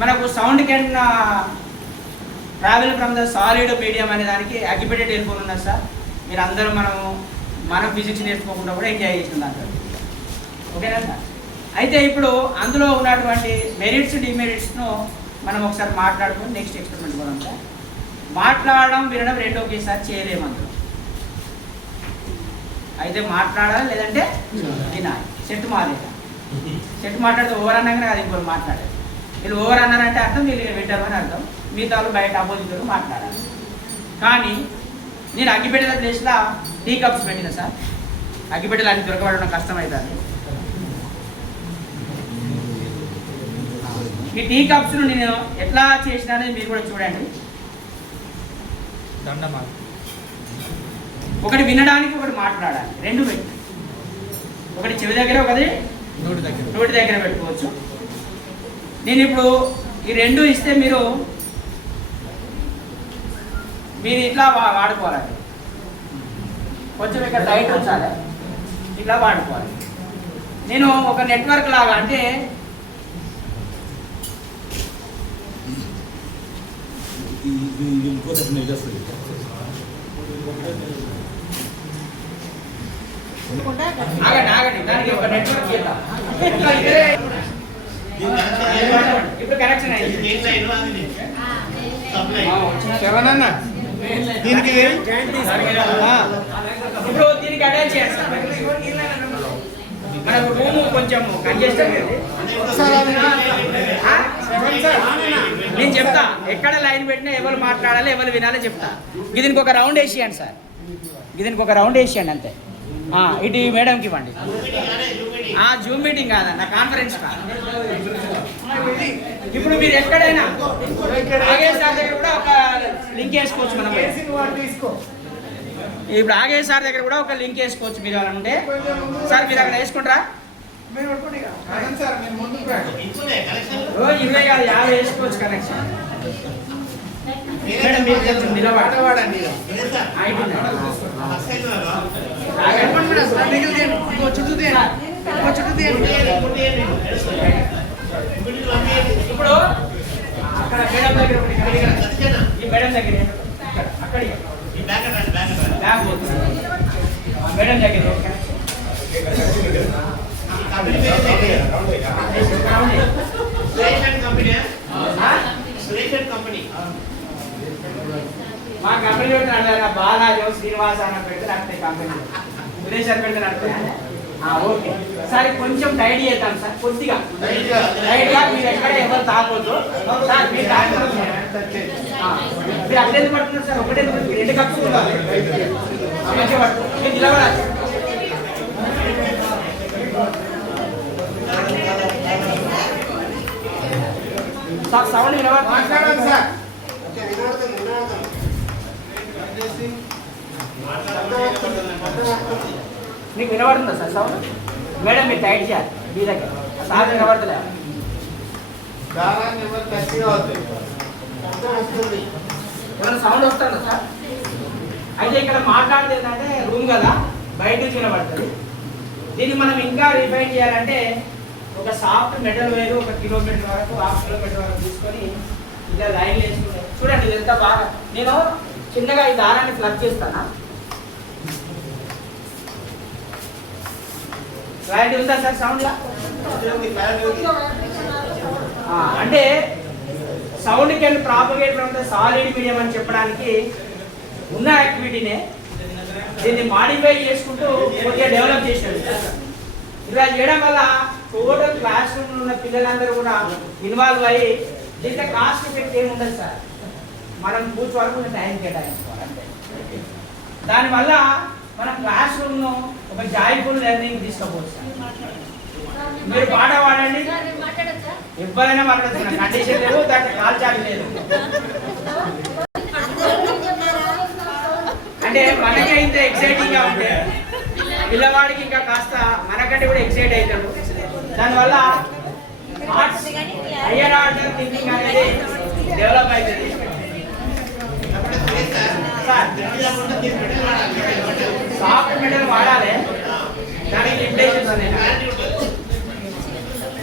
మనకు sound can travel from the solid medium అనే దానికి అగ్గిపెట్టెడ్ ఇయర్ఫోన్ ఉన్నది సార్. మీరు అందరూ మన ఫిజిక్స్ నేర్చుకోకుండా కూడా ఎంజాయ్ చేసిన దాంట్లో. ఓకేనా సార్? అయితే ఇప్పుడు అందులో ఉన్నటువంటి మెరిట్స్ డిమెరిట్స్ను మనం ఒకసారి మాట్లాడుకుని నెక్స్ట్ ఎక్స్పెరిమెంట్ కూడా సార్. మాట్లాడడం వినడం రెండు ఒకేసారి చేయలేము అందులో. అయితే మాట్లాడాలి లేదంటే వినాలి. సెట్ మారేదా సెట్ మాట్లాడితే ఓవర్ అన్నాక అది ఇంకోటి మాట్లాడాలి. వీళ్ళు ఓవర్ అన్నారంటే అర్థం వీళ్ళు వింటారు అని అర్థం. మిగతా వాళ్ళు బయట అపోజిట్ మాట్లాడాలి. కానీ నేను అగ్గిపెట్టెల ప్లేస్లో టీ కప్స్ పెట్టిన సార్. అగ్గిపెట్టెలు అన్ని దొరకబడడం కష్టమవుతుంది. ఈ టీ కప్స్ను నేను ఎట్లా చేసినా అనేది మీరు కూడా చూడండి. ఒకటి వినడానికి ఒకటి మాట్లాడాలి. రెండు పెట్టి ఒకటి చెవి దగ్గర ఒకటి నోటి దగ్గర పెట్టుకోవచ్చు. నేను ఇప్పుడు ఈ రెండు ఇస్తే మీరు ఇట్లా వాడుకోవాలండి. కొంచెం ఇక్కడ లైట్ ఉంచాలి, ఇట్లా వాడుకోవాలి. నేను ఒక నెట్వర్క్ లాగా అంటే ఆగండి దానికి ఒక నెట్వర్క్ ఇప్పుడు కనెక్షన్ అయింది. దీనికి ఇప్పుడు దీనికి అటాచ్ చేయాలి సార్. మనకు రూము కొంచెం కంజెస్టెడ్. నేను చెప్తా ఎక్కడ లైన్ పెట్టినా ఎవరు మాట్లాడాలి ఎవరు వినాలో చెప్తా. దీనికి ఒక రౌండ్ వేసేయండి సార్. దీనికి ఒక రౌండ్ వేసేయండి అంతే. ఇటు మేడంకి ఇవ్వండి. జూమ్ మీటింగ్ కాదన్న, కాన్ఫరెన్స్ కాదు. ఇప్పుడు మీరు ఎక్కడైనా ఆగేష్ సార్ దగ్గర కూడా ఒక లింక్ వేసుకోవచ్చు. మనం ఇప్పుడు ఆగేష్ సార్ దగ్గర కూడా ఒక లింక్ వేసుకోవచ్చు. మీరు అంటే సార్ మీరు అక్కడ వేసుకుంటారా? 20 కాదు 50 వేసుకోవచ్చు కనెక్షన్. మేడం మీరు కొంచెం నిలబడండి. ఇప్పుడు అక్కడ మేడం దగ్గర ఈ మేడం దగ్గర అక్కడ మేడం దగ్గర మా కంపెనీ పెడతాను బాలాజీ శ్రీనివాస అన్న పెడితే నడుతాయి. కంపెనీ విదేశాలు పెడితే నడుతాయి. ఓకే సార్ కొంచెం టైడ్ చేద్దాం సార్. కొద్దిగా టైడ్గా మీరు ఎక్కడ ఎవరు తాగొద్దు సార్. మీరు మీరు అడ్డెందుకు పడుతున్నారు సార్? ఒకటే రెండు కప్స్ మంచిగా పట్టు. మీరు నిలబడాలి. సార్ సౌండ్ వినబడి మాట్లాడాలి సార్. మీకు వినబడుతుందా సార్ సౌండ్? మేడం మీరు టైట్ చేయాలి. మీ దగ్గర సార్ వినబడుతుందా? ఏమైనా సౌండ్ వస్తుందా సార్? అయితే ఇక్కడ మాట్లాడితే ఏంటంటే రూమ్ కదా బయట నుంచి వినబడుతుంది. దీన్ని మనం ఇంకా రిఫైన్ చేయాలంటే ఒక సాఫ్ట్ మెటల్ వైర్ 1 కిలోమీటర్ వరకు 1/2 కిలోమీటర్ వరకు తీసుకొని ఇలా లైన్ వేసుకుంటే చూడండి ఇది ఎంత బాగా. నేను చిన్నగా ఈ దారాన్ని ప్లగ్ చేస్తానా? క్లారిటీ ఉందా సార్ సౌండ్లా? అంటే sound can propagate from the solid medium అని చెప్పడానికి ఉన్న యాక్టివిటీనే దీన్ని మాడిఫై చేసుకుంటూ కొద్దిగా డెవలప్ చేసినాడు. ఇలా చేయడం వల్ల టోటల్ క్లాస్ రూమ్లో ఉన్న పిల్లలందరూ కూడా ఇన్వాల్వ్ అయ్యి దీంట్లో కాస్ట్ ఎఫెక్ట్ ఏమి ఉండదు సార్. మనం కూర్చోవరకు టైం కేటాయించుకోవాలి అంతే. దానివల్ల మనం క్లాస్ రూమ్ను ఒక జాయ్ఫుల్ లెర్నింగ్ తీసుకోవచ్చు సార్. మీరు పాట పాడండి, ఎవరైనా మాట్లాడుతున్నారు. కండిషన్ లేదు, దాంట్లో కాల్చాలి లేదు. అంటే మనకే ఇంత ఎక్సైటింగ్ గా ఉంటే పిల్లవాడికి ఇంకా కాస్త మనకంటే కూడా ఎక్సైట్ అవుతాడు. దానివల్ల హయ్యర్ ఆర్డర్ థింకింగ్ అనేది డెవలప్ అవుతుంది. సాఫ్ట్ మెటల్ వాడాలి, దానికి లిమిటేషన్స్ ఉన్నాయి.